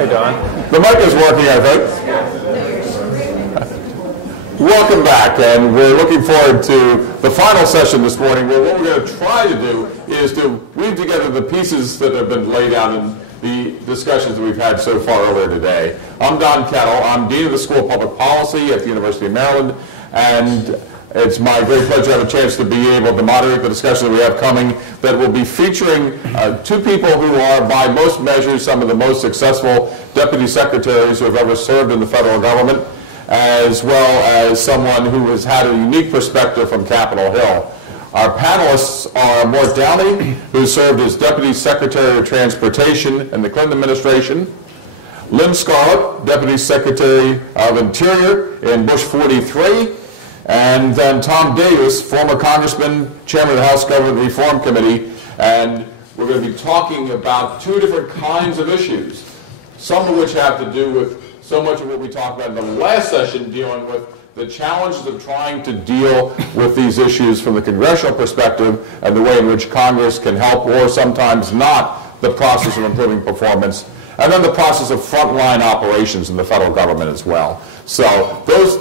Hi, Don. The mic is working, I think. Welcome back, and we're looking forward to the final session this morning, where what we're going to try to do is to weave together the pieces that have been laid out in the discussions that we've had so far earlier today. I'm Don Kettle. I'm Dean of the School of Public Policy at the University of Maryland, and it's my great pleasure to have a chance to be able to moderate the discussion that we have coming that will be featuring two people who are, by most measures, some of the most successful deputy secretaries who have ever served in the federal government, as well as someone who has had a unique perspective from Capitol Hill. Our panelists are Mort Downey, who served as Deputy Secretary of Transportation in the Clinton administration, Lynn Scarlett, Deputy Secretary of Interior in Bush 43, and then Tom Davis, former Congressman, Chairman of the House Government Reform Committee, and we're going to be talking about two different kinds of issues, some of which have to do with so much of what we talked about in the last session, dealing with the challenges of trying to deal with these issues from the congressional perspective and the way in which Congress can help or sometimes not the process of improving performance, and then the process of frontline operations in the federal government as well. So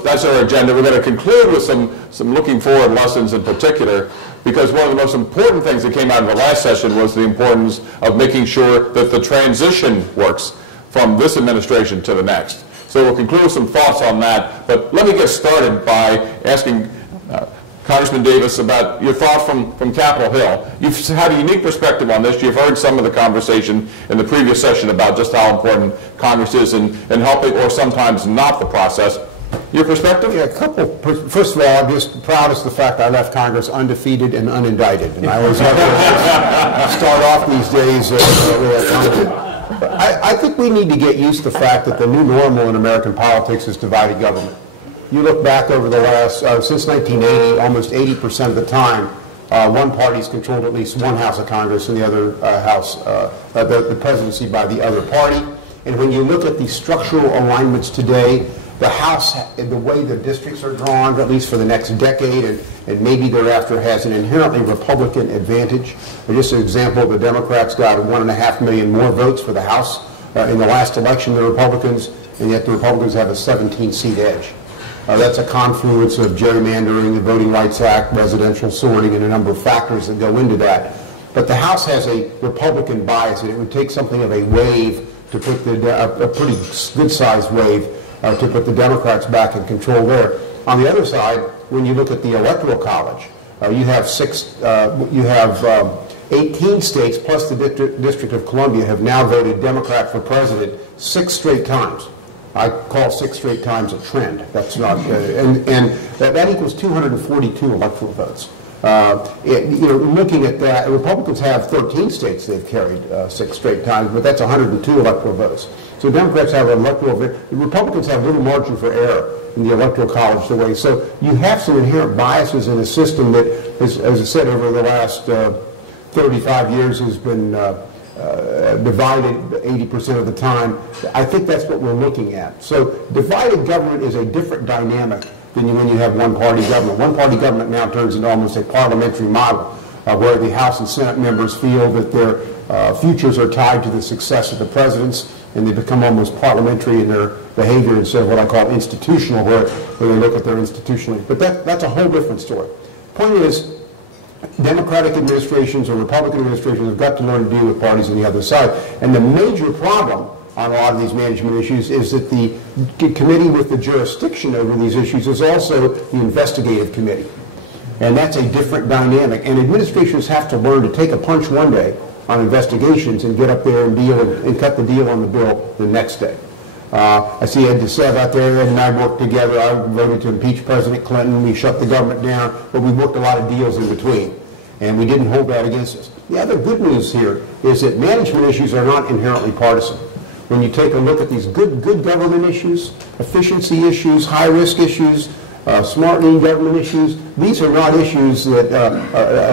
that's our agenda. We're going to conclude with some looking forward lessons in particular, because one of the most important things that came out of the last session was the importance of making sure that the transition works from this administration to the next. So we'll conclude with some thoughts on that, but let me get started by asking Congressman Davis about your thoughts from Capitol Hill. You've had a unique perspective on this. You've heard some of the conversation in the previous session about just how important Congress is in helping, or sometimes not, the process. Your perspective? Yeah, a couple. First of all, I'm just proudest of the fact I left Congress undefeated and unindicted. And I always have to start off these days with a I think we need to get used to the fact that the new normal in American politics is divided government. You look back over the last, since 1980, almost 80% of the time, one party's controlled at least one house of Congress and the other house, the presidency by the other party. And when you look at the structural alignments today, the House, the way the districts are drawn, at least for the next decade and maybe thereafter, has an inherently Republican advantage. Just an example, the Democrats got 1.5 million more votes for the House in the last election than the Republicans, and yet the Republicans have a 17-seat edge. That's a confluence of gerrymandering, the Voting Rights Act, residential sorting, and a number of factors that go into that. But the House has a Republican bias, and it would take something of a wave to put a pretty good-sized wave to put the Democrats back in control there. On the other side, when you look at the Electoral College, you have 18 states plus the District of Columbia have now voted Democrat for president 6 straight times. I call 6 straight times a trend. That's not, and that equals 242 electoral votes. Looking at that, Republicans have 13 states they've carried 6 straight times, but that's 102 electoral votes. So Democrats have an electoral vote. Republicans have little margin for error in the Electoral College the way. So you have some inherent biases in a system that, as I said, over the last 35 years has been divided 80% of the time. I think that's what we're looking at. So divided government is a different dynamic than when you have one-party government. One-party government now turns into almost a parliamentary model where the House and Senate members feel that their futures are tied to the success of the presidents, and they become almost parliamentary in their behavior instead of what I call institutional, where they look at their institutionally. But that's a whole different story. Point is, Democratic administrations or Republican administrations have got to learn to deal with parties on the other side. And the major problem on a lot of these management issues is that the committee with the jurisdiction over these issues is also the investigative committee. And that's a different dynamic. And administrations have to learn to take a punch one day on investigations and get up there and deal and cut the deal on the bill the next day. I see Ed DeSev out there. Ed and I worked together. I voted to impeach President Clinton. We shut the government down, but we worked a lot of deals in between, and we didn't hold that against us. The other good news here is that management issues are not inherently partisan. When you take a look at these good government issues, efficiency issues, high-risk issues, smart lean government issues, these are not issues that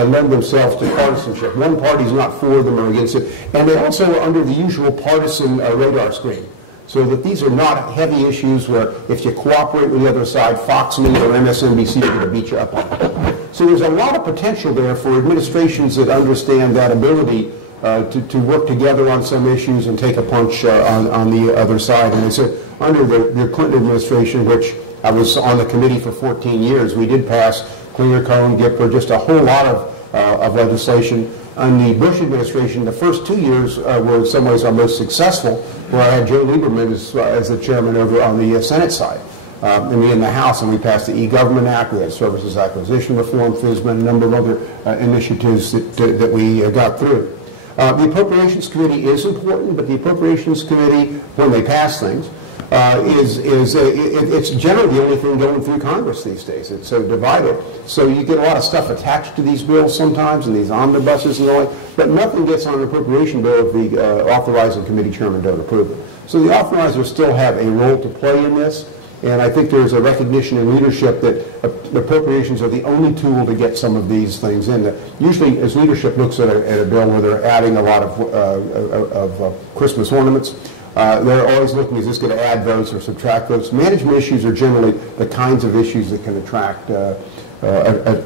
lend themselves to partisanship. One party is not for them or against it, and they also are under the usual partisan radar screen. So that these are not heavy issues where if you cooperate with the other side, Fox News or MSNBC are going to beat you up on it. So there's a lot of potential there for administrations that understand that ability to work together on some issues and take a punch on the other side. And they said under the Clinton administration, which I was on the committee for 14 years, we did pass Clinger, Cohen, Gipper, just a whole lot of legislation. On the Bush administration, the first 2 years were in some ways our most successful, where I had Joe Lieberman as the chairman over on the Senate side. And we in the House, and we passed the E-Government Act, we had Services Acquisition Reform, FSMA, and a number of other initiatives that we got through. The Appropriations Committee is important, but the Appropriations Committee, when they pass things, it's generally the only thing going through Congress these days. It's so divided. So you get a lot of stuff attached to these bills sometimes, and these omnibuses and all that, but nothing gets on an appropriation bill if the authorizing committee chairman don't approve it. So the authorizers still have a role to play in this, and I think there's a recognition in leadership that appropriations are the only tool to get some of these things in. Usually, as leadership looks at a bill where they're adding a lot of Christmas ornaments, they're always looking, is this going to add votes or subtract votes? Management issues are generally the kinds of issues that can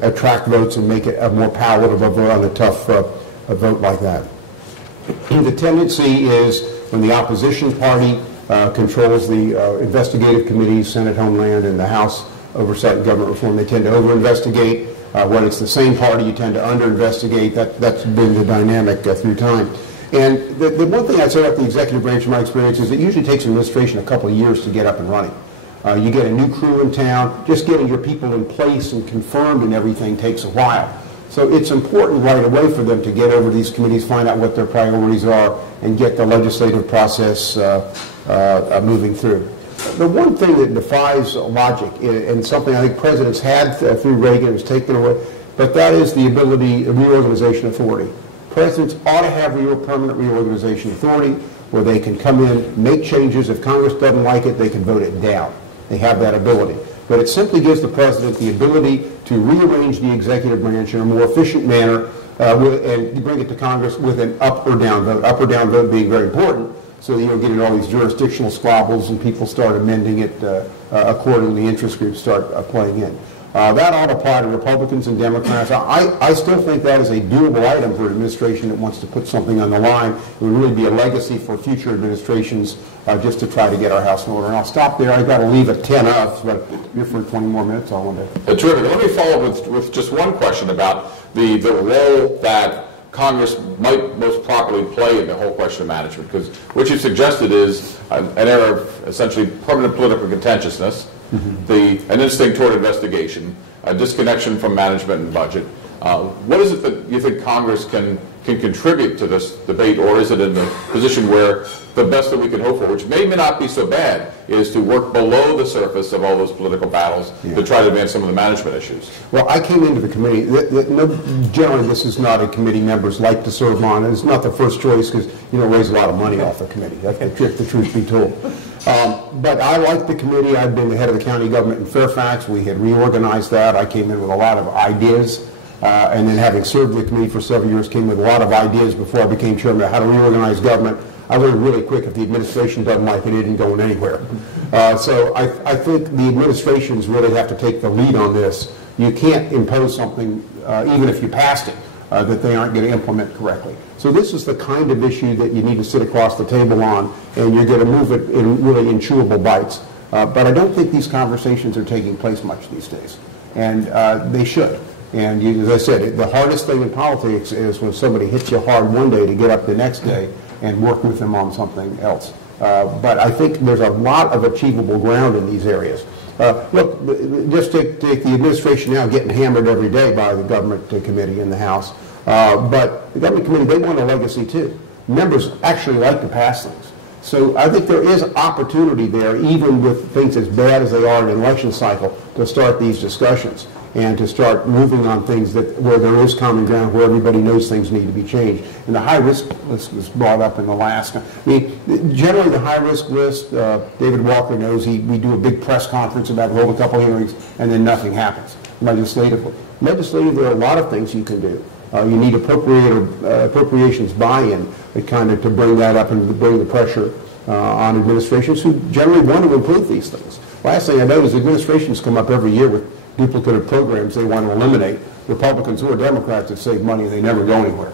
attract votes and make it a more palatable vote on a tough vote like that. The tendency is when the opposition party controls the investigative committees, Senate, Homeland, and the House Oversight and Government Reform, they tend to over-investigate. When it's the same party, you tend to under-investigate. That's been the dynamic through time. And the one thing I'd say about the executive branch, in my experience, is it usually takes administration a couple of years to get up and running. You get a new crew in town, just getting your people in place and confirmed and everything takes a while. So it's important right away for them to get over these committees, find out what their priorities are, and get the legislative process moving through. The one thing that defies logic, and something I think presidents had through Reagan, was taken away, but that is the ability, reorganization authority. Presidents ought to have permanent reorganization authority where they can come in, make changes. If Congress doesn't like it, they can vote it down. They have that ability. But it simply gives the president the ability to rearrange the executive branch in a more efficient manner and bring it to Congress with an up or down vote. Up or down vote being very important so that you don't get into all these jurisdictional squabbles and people start amending it accordingly, interest groups start playing in. That ought to apply to Republicans and Democrats. I still think that is a doable item for an administration that wants to put something on the line. It would really be a legacy for future administrations just to try to get our house in order. And I'll stop there. I've got to leave at 10 up, but here for 20 more minutes. I'll want to. Terrific. Let me follow with just one question about the role that Congress might most properly play in the whole question of management. Because what you've suggested is an era of essentially permanent political contentiousness, an instinct toward investigation, a disconnection from management and budget. What is it that you think Congress can contribute to this debate, or is it in the position where the best that we can hope for, which may not be so bad, is to work below the surface of all those political battles to try to advance some of the management issues? Well, I came into the committee. Generally, this is not a committee members like to serve on. It's not the first choice because you don't raise a lot of money off the committee. That's the truth be told. But I like the committee. I've been the head of the county government in Fairfax. We had reorganized that. I came in with a lot of ideas. And then having served the committee for several years, came with a lot of ideas before I became chairman of how to reorganize government. I learned really quick if the administration doesn't like it, it isn't going anywhere. So I think the administrations really have to take the lead on this. You can't impose something, even if you passed it, that they aren't going to implement correctly. So this is the kind of issue that you need to sit across the table on, and you're going to move it in really in chewable bites. But I don't think these conversations are taking place much these days, and they should. And as I said, the hardest thing in politics is when somebody hits you hard one day to get up the next day and work with them on something else. But I think there's a lot of achievable ground in these areas. Look, just take the administration now getting hammered every day by the government committee in the House. But the government committee, they want a legacy too. Members actually like to pass things. So I think there is opportunity there, even with things as bad as they are in an election cycle, to start these discussions and to start moving on things where there is common ground, where everybody knows things need to be changed. And the high-risk list was brought up in the last. I mean, generally the high-risk list, David Walker knows, we do a big press conference about it, hold a couple hearings, and then nothing happens legislatively. Legislatively, there are a lot of things you can do. You need appropriations buy-in to bring that up and to bring the pressure on administrations who generally want to improve these things. Last thing I know is administrations come up every year with duplicative programs they want to eliminate. Republicans or Democrats that save money, they never go anywhere.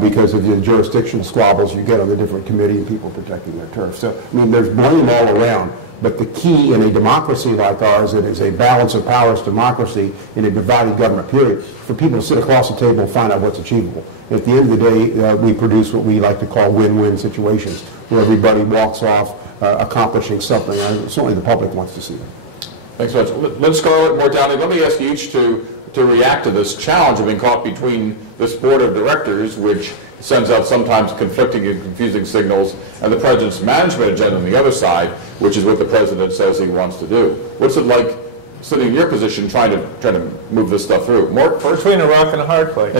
because of the jurisdictional squabbles you get on the different committee and people protecting their turf. So, I mean, there's blame all around. But the key in a democracy like ours, it is a balance of powers democracy in a divided government period, for people to sit across the table and find out what's achievable. At the end of the day, we produce what we like to call win-win situations, where everybody walks off accomplishing something. Certainly the public wants to see that. Thanks so much. Lynn Scarlett, Mort Downey, let me ask you each to react to this challenge of being caught between this board of directors, which sends out sometimes conflicting and confusing signals, and the president's management agenda on the other side, which is what the president says he wants to do. What's it like sitting in your position trying to move this stuff through? Mort, first? Between a rock and a hard place.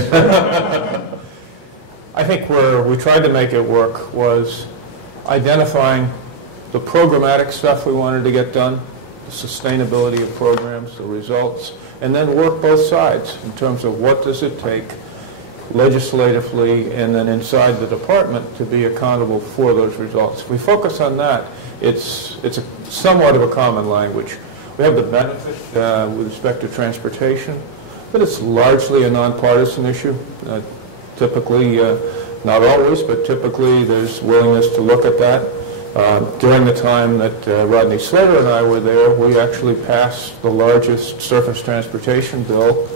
I think where we tried to make it work was identifying the programmatic stuff we wanted to get done, the sustainability of programs, the results, and then work both sides in terms of what does it take legislatively and then inside the department to be accountable for those results. If we focus on that, it's somewhat of a common language. We have the benefit with respect to transportation, but it's largely a nonpartisan issue. Typically, not always, but typically there's willingness to look at that. During the time that Rodney Slater and I were there, we actually passed the largest surface transportation bill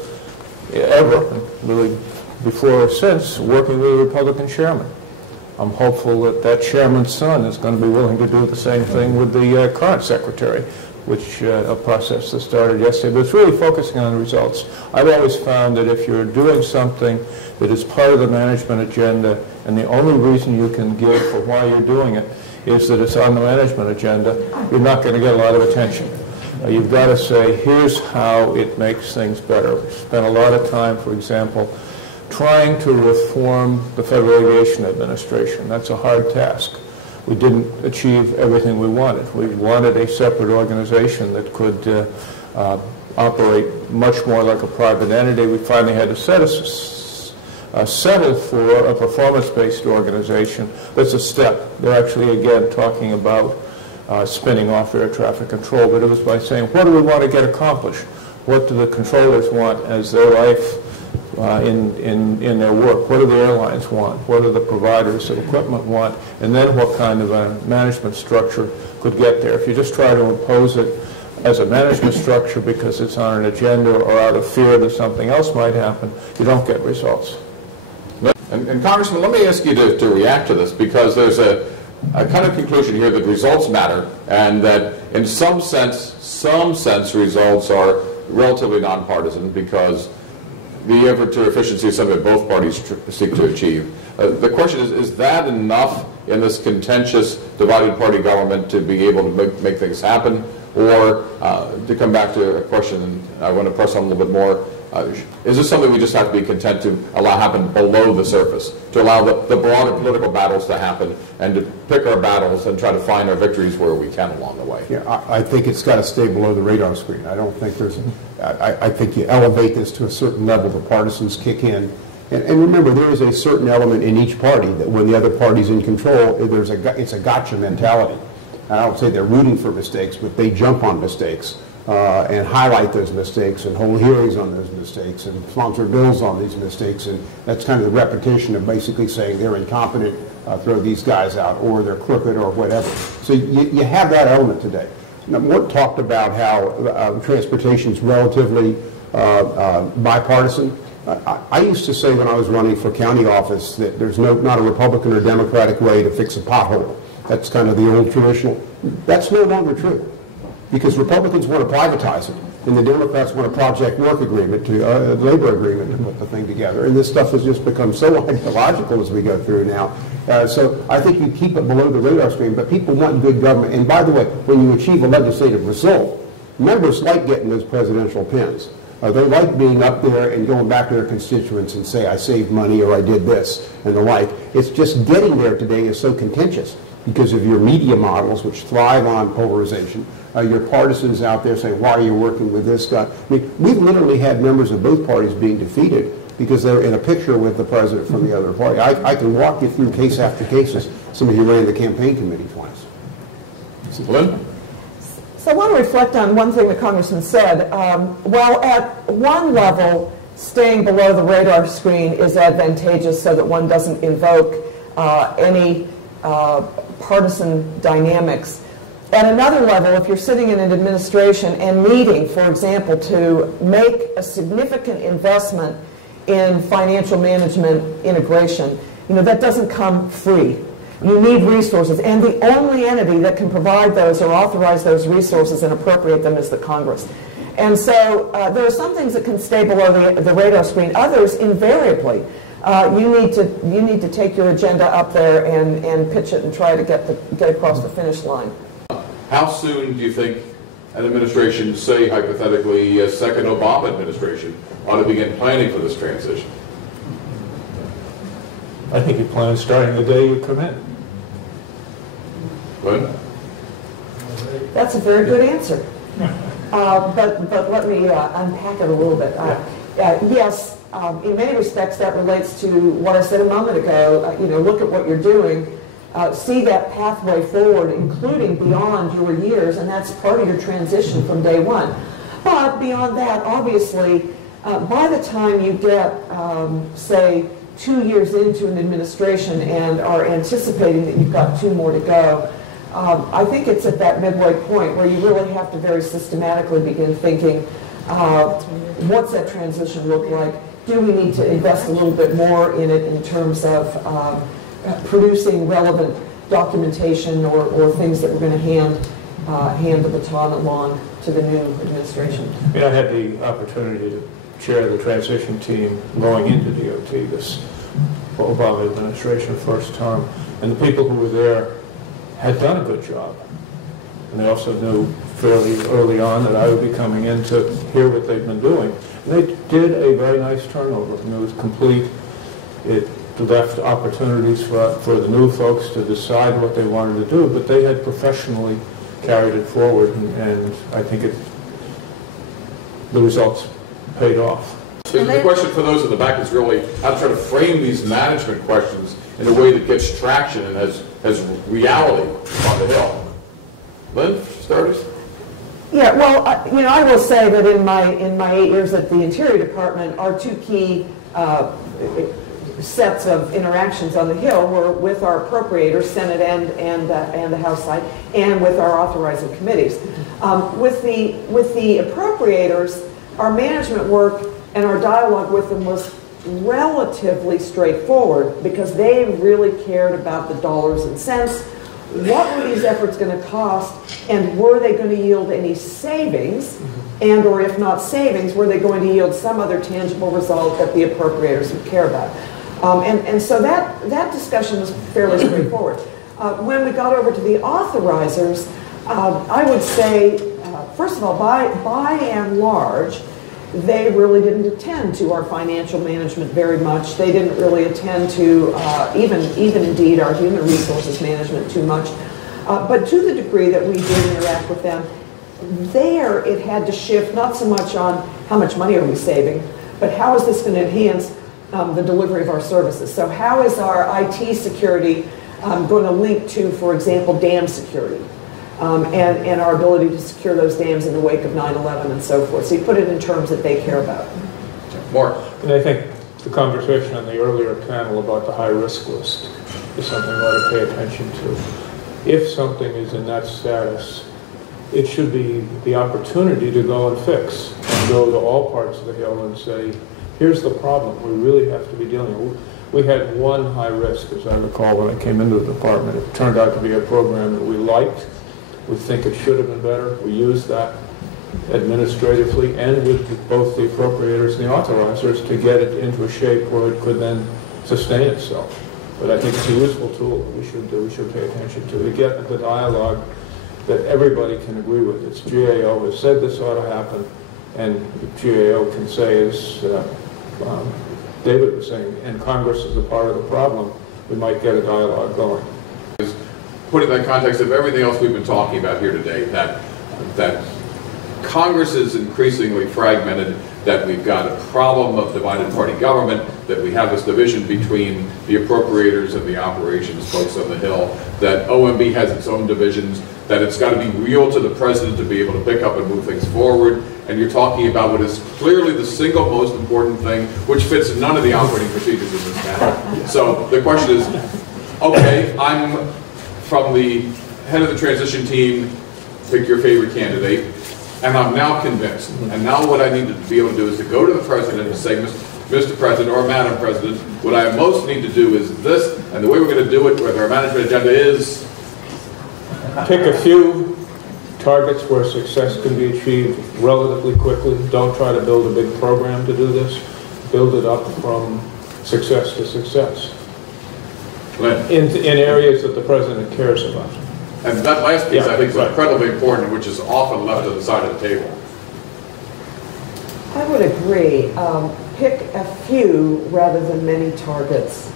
ever, really before or since, working with a Republican chairman. I'm hopeful that that chairman's son is going to be willing to do the same thing with the current secretary, which a process that started yesterday. But it's really focusing on the results. I've always found that if you're doing something that is part of the management agenda, and the only reason you can give for why you're doing it is that it's on the management agenda, you're not going to get a lot of attention. You've got to say, here's how it makes things better. We spent a lot of time, for example, trying to reform the Federal Aviation Administration. That's a hard task. We didn't achieve everything we wanted. We wanted a separate organization that could operate much more like a private entity. We finally had to settle for a performance-based organization. That's a step. They're actually, again, talking about spinning off air traffic control, but it was by saying, what do we want to get accomplished? What do the controllers want as their life in their work? What do the airlines want? What do the providers of equipment want? And then what kind of a management structure could get there? If you just try to impose it as a management structure because it's on an agenda or out of fear that something else might happen, you don't get results. And Congressman, let me ask you to react to this, because there's a kind of conclusion here that results matter, and that in some sense results are relatively nonpartisan, because the effort to efficiency is something that both parties seek to achieve. The question is that enough in this contentious divided party government to be able to make things happen? Or to come back to a question I want to press on a little bit more, is this something we just have to be content to allow happen below the surface, to allow the broader political battles to happen, and to pick our battles and try to find our victories where we can along the way? Yeah, I think it's got to stay below the radar screen. I don't think there's, I think you elevate this to a certain level, the partisans kick in. And remember, there is a certain element in each party that when the other party's in control, it's a gotcha mentality. I don't say they're rooting for mistakes, but they jump on mistakes and highlight those mistakes and hold hearings on those mistakes and sponsor bills on these mistakes. And that's kind of the repetition of basically saying they're incompetent, throw these guys out, or they're crooked, or whatever. So you have that element today. Now, Mort talked about how transportation is relatively bipartisan. I used to say when I was running for county office that there's not a Republican or Democratic way to fix a pothole. That's kind of the old traditional. That's no longer true, because Republicans want to privatize it, and the Democrats want a project work agreement, a labor agreement to put the thing together. And this stuff has just become so ideological as we go through now. So I think you keep it below the radar screen, but people want good government. And by the way, when you achieve a legislative result, members like getting those presidential pins. They like being up there and going back to their constituents and say, I saved money, or I did this, and the like. It's just getting there today is so contentious because of your media models, which thrive on polarization. Your partisans out there saying, why are you working with this guy? I mean, we've literally had members of both parties being defeated because they're in a picture with the president from the other party. I can walk you through case after case. Some of you ran the campaign committee twice. Lynn? So I want to reflect on one thing the Congressman said. While at one level, staying below the radar screen is advantageous so that one doesn't invoke any partisan dynamics. At another level, if you're sitting in an administration and needing, for example, to make a significant investment in financial management integration, that doesn't come free. You need resources, and the only entity that can provide those or authorize those resources and appropriate them is the Congress. And so there are some things that can stay below the radar screen. Others, invariably, you need to take your agenda up there and pitch it and try to get across the finish line. How soon do you think an administration, say hypothetically a second Obama administration, ought to begin planning for this transition? I think you plan starting the day you come in. Good. That's a very good answer. But let me unpack it a little bit. Yes, in many respects that relates to what I said a moment ago. Look at what you're doing. See that pathway forward, including beyond your years, and that's part of your transition from day one. But beyond that, obviously, by the time you get, say, 2 years into an administration and are anticipating that you've got 2 more to go, I think it's at that midway point where you really have to very systematically begin thinking, what's that transition look like? Do we need to invest a little bit more in it in terms of producing relevant documentation or things that we're going to hand the baton along to the new administration? I had the opportunity to chair the transition team going into DOT this Obama administration first term, and the people who were there had done a good job. And they also knew fairly early on that I would be coming in to hear what they've been doing. And they did a very nice turnover, and it was complete. It left opportunities for the new folks to decide what they wanted to do, but they had professionally carried it forward, and I think the results paid off. So the question for those in the back is really how to try to frame these management questions in a way that gets traction and has reality on the Hill. Lynn, starters? Yeah, well, I will say that in my 8 years at the Interior Department, our 2 key sets of interactions on the Hill were with our appropriators, Senate and the House side, and with our authorizing committees. With the appropriators, our management work and our dialogue with them was relatively straightforward because they really cared about the dollars and cents. What were these efforts going to cost, and were they going to yield any savings, and or if not savings, were they going to yield some other tangible result that the appropriators would care about? And so that discussion was fairly straightforward. When we got over to the authorizers, I would say, first of all, by and large, they really didn't attend to our financial management very much. They didn't really attend to even indeed our human resources management too much. But to the degree that we did interact with them, there it had to shift not so much on how much money are we saving, but how is this going to enhance the delivery of our services. So how is our IT security going to link to, for example, dam security? And our ability to secure those dams in the wake of 9/11 and so forth. So you put it in terms that they care about. Mark? And I think the conversation on the earlier panel about the high-risk list is something we ought to pay attention to. If something is in that status, it should be the opportunity to go and fix, and go to all parts of the Hill and say, here's the problem we really have to be dealing with. We had one high risk, as I recall, when I came into the department. It turned out to be a program that we liked. We think it should have been better. We used that administratively and with both the appropriators and the authorizers to get it into a shape where it could then sustain itself. But I think it's a useful tool that we should pay attention to get at the dialogue that everybody can agree with. It's GAO has said this ought to happen, and the GAO can say, as David was saying, and Congress is a part of the problem, we might get a dialogue going. Put in that context of everything else we've been talking about here today, that Congress is increasingly fragmented, that we've got a problem of divided party government, that we have this division between the appropriators and the operations folks on the Hill, that OMB has its own divisions, that it's got to be real to the president to be able to pick up and move things forward. And you're talking about what is clearly the single most important thing, which fits none of the operating procedures in this matter. So the question is, okay, I'm from the head of the transition team, pick your favorite candidate, and I'm now convinced. And now what I need to be able to do is to go to the president and say, Mr. President or Madam President, what I most need to do is this, and the way we're going to do it, whether our management agenda is... Pick a few targets where success can be achieved relatively quickly. Don't try to build a big program to do this. Build it up from success to success in areas that the president cares about. And that last piece, I think, is incredibly important, which is often left to the side of the table. I would agree. Pick a few rather than many targets.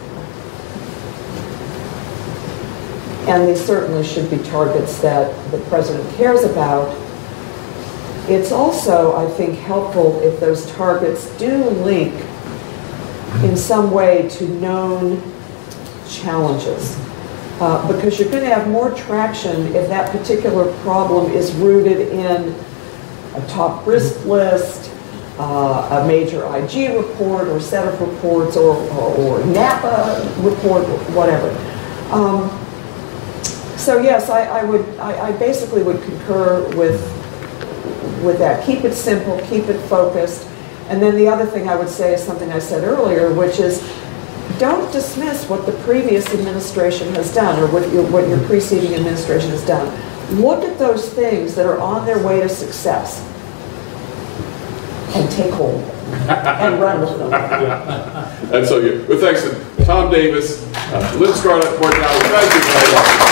And they certainly should be targets that the president cares about. It's also, I think, helpful if those targets do link in some way to known challenges. Because you're going to have more traction if that particular problem is rooted in a top risk list, a major IG report or set of reports, or NAPA report, whatever. So yes, I basically would concur with that. Keep it simple, keep it focused. And then the other thing I would say is something I said earlier, which is don't dismiss what the previous administration has done or what your preceding administration has done. Look at those things that are on their way to success and take hold of them and run with them. And so, with thanks to Tom Davis, Lynn Scarlett, Portnow, thank you very much.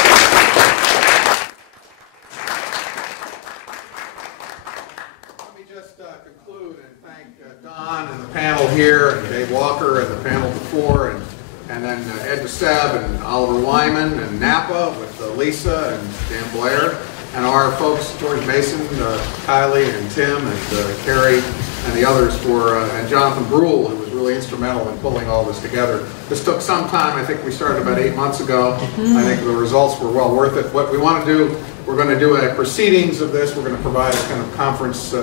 Don and the panel here, and Dave Walker and the panel before, and then Ed DeSeb and Oliver Wyman and Napa with Lisa and Dan Blair, and our folks, George Mason, Kylie and Tim and Carrie and the others and Jonathan Brule, who was really instrumental in pulling all this together. This took some time. I think we started about 8 months ago. I think the results were well worth it. What we want to do, we're going to do a proceedings of this. We're going to provide a kind of conference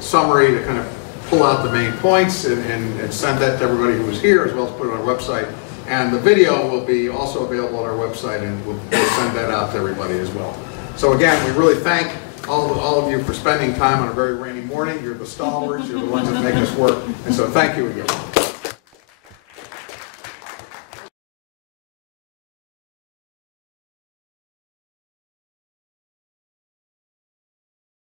summary to kind of pull out the main points and send that to everybody who was here, as well as put it on our website. And the video will be also available on our website, and we'll send that out to everybody as well. So again, we really thank all of you for spending time on a very rainy morning. You're the stalwarts. You're the ones that make this work. And so thank you again.